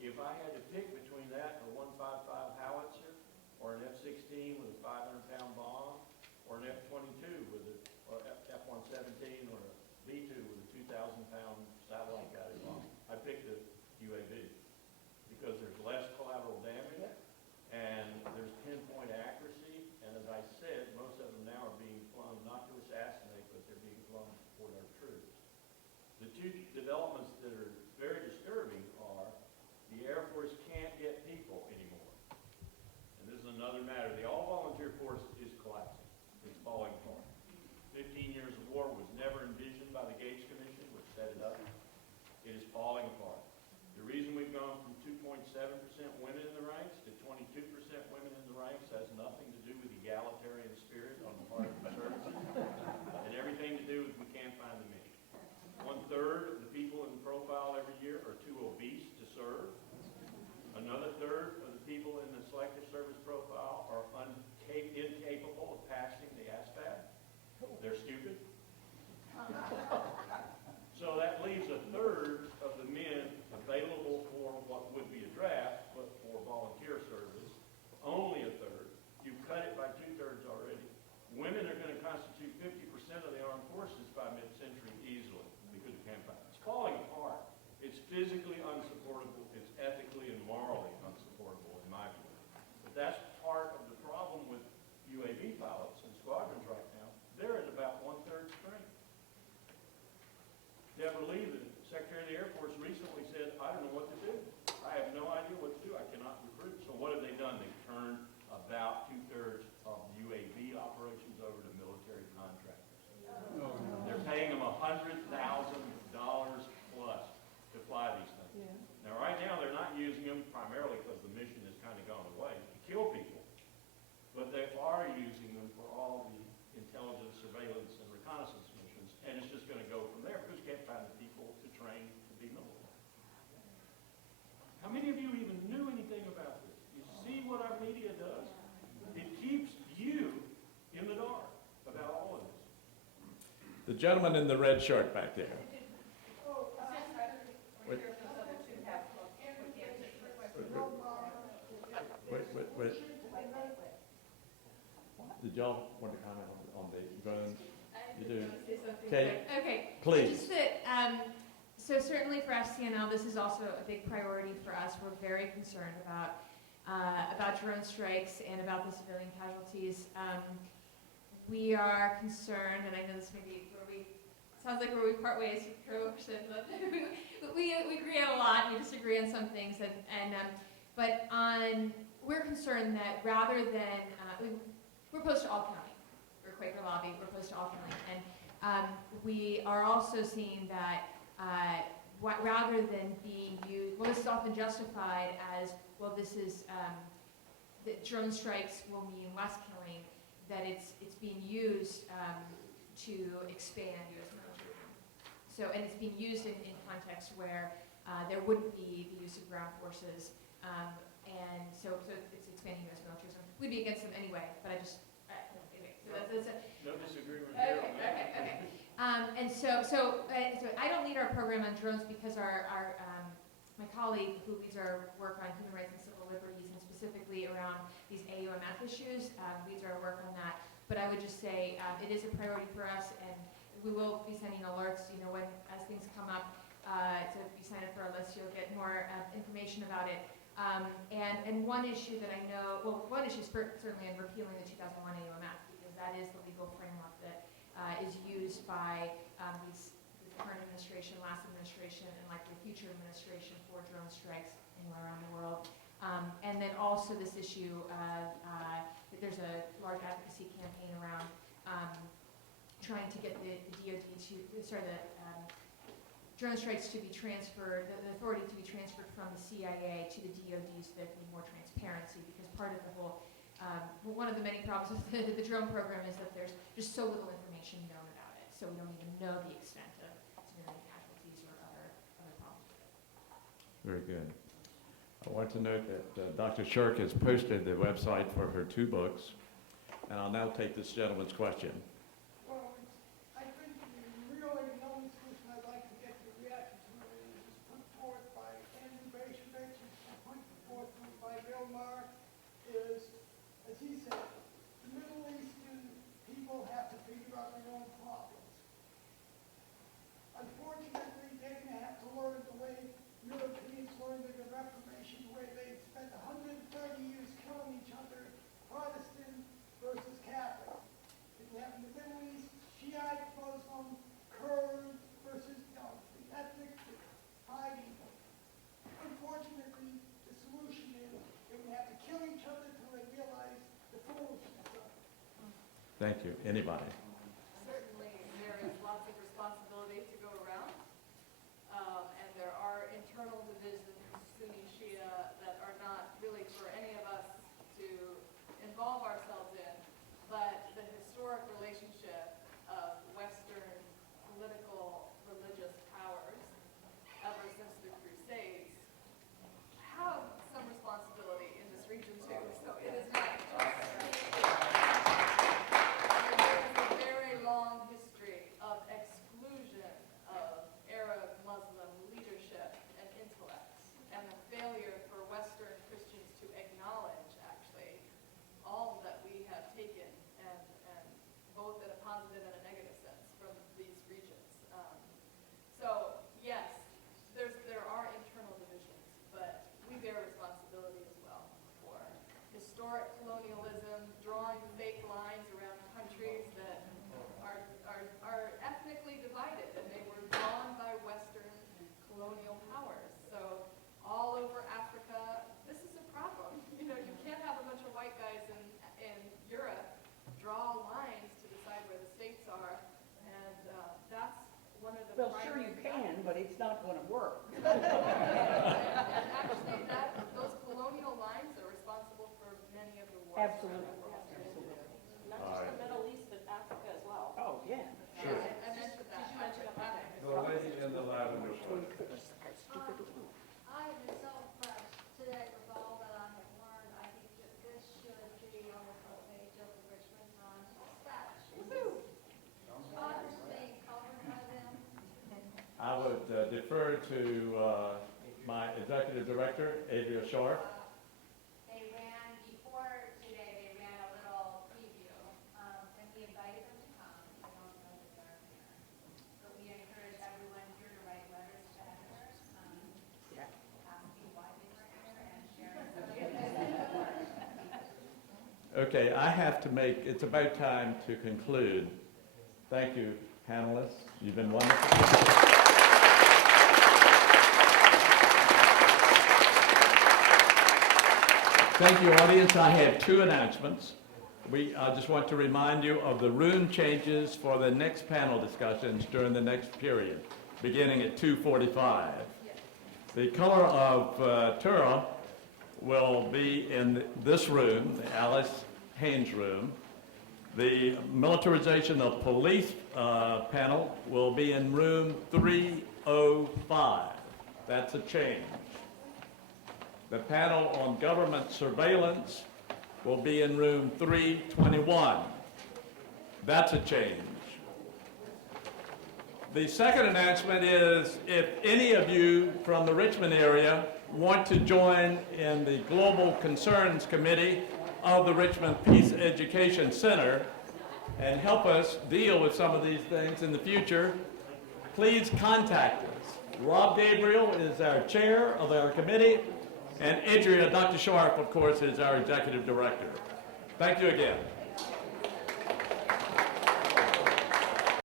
If I had to pick between that and a 155 howitzer, or an F-16 with a 500-pound bomb, or an F-22 with a, or F-117 or a B-2 with a 2,000-pound satellite guided bomb, I pick the UAV because there's less collateral damage and there's pinpoint accuracy. And as I said, most of them now are being flown not to assassinate, but they're being flown to support our troops. The two developments that are very disturbing are the Air Force can't get people anymore. And this is another matter. The all-volunteer force is collapsing. It's falling apart. 15 years of war was never envisioned by the Gates Commission, which set it up. It is falling apart. The reason we've gone from 2.7% women in the ranks to 22% women in the ranks has nothing to do with egalitarian spirit on the part of the services, and everything to do with we can't find the men. 1/3 of the people in the profile every year are too obese to serve. Another 1/3 of the people in the selective service profile are incapable of passing the ASVAB. They're stupid. So that leaves 1/3 of the men available for what would be a draft, but for volunteer service. Only 1/3. You've cut it by 2/3 already. Women are going to constitute 50% of the armed forces by mid-century easily because you can't find it. It's falling apart. It's physically unsupportable. It's ethically and morally unsupportable, in my view. But that's part of the problem with UAV pilots and squadrons right now. They're at about 1/3 strength. Deborah Lee, the Secretary of the Air Force, recently said, I don't know what to do. I have no idea what to do. I cannot recruit. So what have they done? They've turned about 2/3 of UAV operations over to military contractors. They're paying them $100,000 plus to fly these things. Now, right now, they're not using them primarily because the mission has kind of gone away to kill people, but they are using them for all the intelligence, surveillance, and reconnaissance missions, and it's just going to go from there because you can't find the people to train to be military. How many of you even knew anything about this? You see what our media does? It keeps you in the dark about all of this. The gentleman in the red shirt back there. Wait. Did y'all want to comment on the drones? You do? Okay. Please. Just that, so certainly for FCNL, this is also a big priority for us. We're very concerned about drone strikes and about the civilian casualties. We are concerned, and I know this may be sounds like where we part ways with Wilkerson, but we agree on a lot. We disagree on some things, but we're concerned that rather than we're opposed to all killing. We're Quaker lobby. We're opposed to all killing, and we are also seeing that rather than being used, well, this is often justified as well. This is that drone strikes will mean less killing. That it's being used to expand U.S. military. So, and it's being used in contexts where there wouldn't be the use of ground forces, and so it's expanding U.S. military. So we'd be against them anyway, but anyway. So that's no disagreement here. Okay. And so I don't lead our program on drones because my colleague who leads our work on human rights and civil liberties, and specifically around these AUMF issues, leads our work on that. But I would just say it is a priority for us, and we will be sending alerts, as things come up. So if you sign up for our list, you'll get more information about it. And one issue that I know, one issue is certainly in repealing the 2001 AUMF, because that is the legal framework that is used by the current administration, last administration, and likely future administration for drone strikes anywhere around the world. And then also this issue of that there's a large advocacy campaign around trying to get the DoD drone strikes to be transferred, the authority to be transferred from the CIA to the DoD so there can be more transparency, because part of the whole, one of the many problems with the drone program is that there's just so little information known about it, so we don't even know the extent of civilian casualties or other problems with it. Very good. I want to note that Dr. Schirch has posted the website for her 2 books, and I'll now take this gentleman's question. Well, I think the real economic solution I'd like to get your reaction to is put forth by Andrew Bacherovich and Thank you. Anybody? Certainly, there is lots of responsibility to go around, and there are internal divisions, Sunni, Shia, that are not really for any of us to involve ourselves in, but the historic relationship of Western political religious powers ever since the Crusades have some responsibility in this region too, so it is not there is a very long history of exclusion of Arab Muslim leadership and intellects, and the failure for Western Christians to acknowledge, actually, all that we have taken, and both in a positive and a negative sense, from these regions. So, yes, there are internal divisions, but we bear responsibility as well for historic colonialism, drawing fake lines around countries that are ethnically divided, and they were drawn by Western colonial powers. So all over Africa, this is a problem. You know, you can't have a bunch of white guys in Europe draw lines to decide where the states are, and that's one of the Well, sure you can, but it's not going to work. And actually, those colonial lines are responsible for many of the wars. Absolutely. Not just the Middle East, but Africa as well. Oh, yeah. Sure. I mentioned that. Did you mention about that? The lady in the lavender shirt. I myself, today, with all that I have learned, I think that this should be on the front page of the Richmond Times-Dispatch. Others being covered by them. I would defer to my executive director, Adria Schirch. They ran, before today, they ran a little preview, and we invited them to come. I don't know that they're here. But we encourage everyone here to write letters to editors, Yeah. asking why they were here and sharing some of their work. Okay, I have to it's about time to conclude. Thank you, panelists. You've been wonderful. Thank you, audience. I have two announcements. I just want to remind you of the room changes for the next panel discussions during the next period, beginning at 2:45. The color of Tura will be in this room, the Alice Haynes room. The militarization of police panel will be in room 305. That's a change. The panel on government surveillance will be in room 321. That's a change. The second announcement is if any of you from the Richmond area want to join in the Global Concerns Committee of the Richmond Peace Education Center and help us deal with some of these things in the future, please contact us. Rob Gabriel is our chair of our committee, and Adria, Dr. Schirch, of course, is our executive director. Thank you again.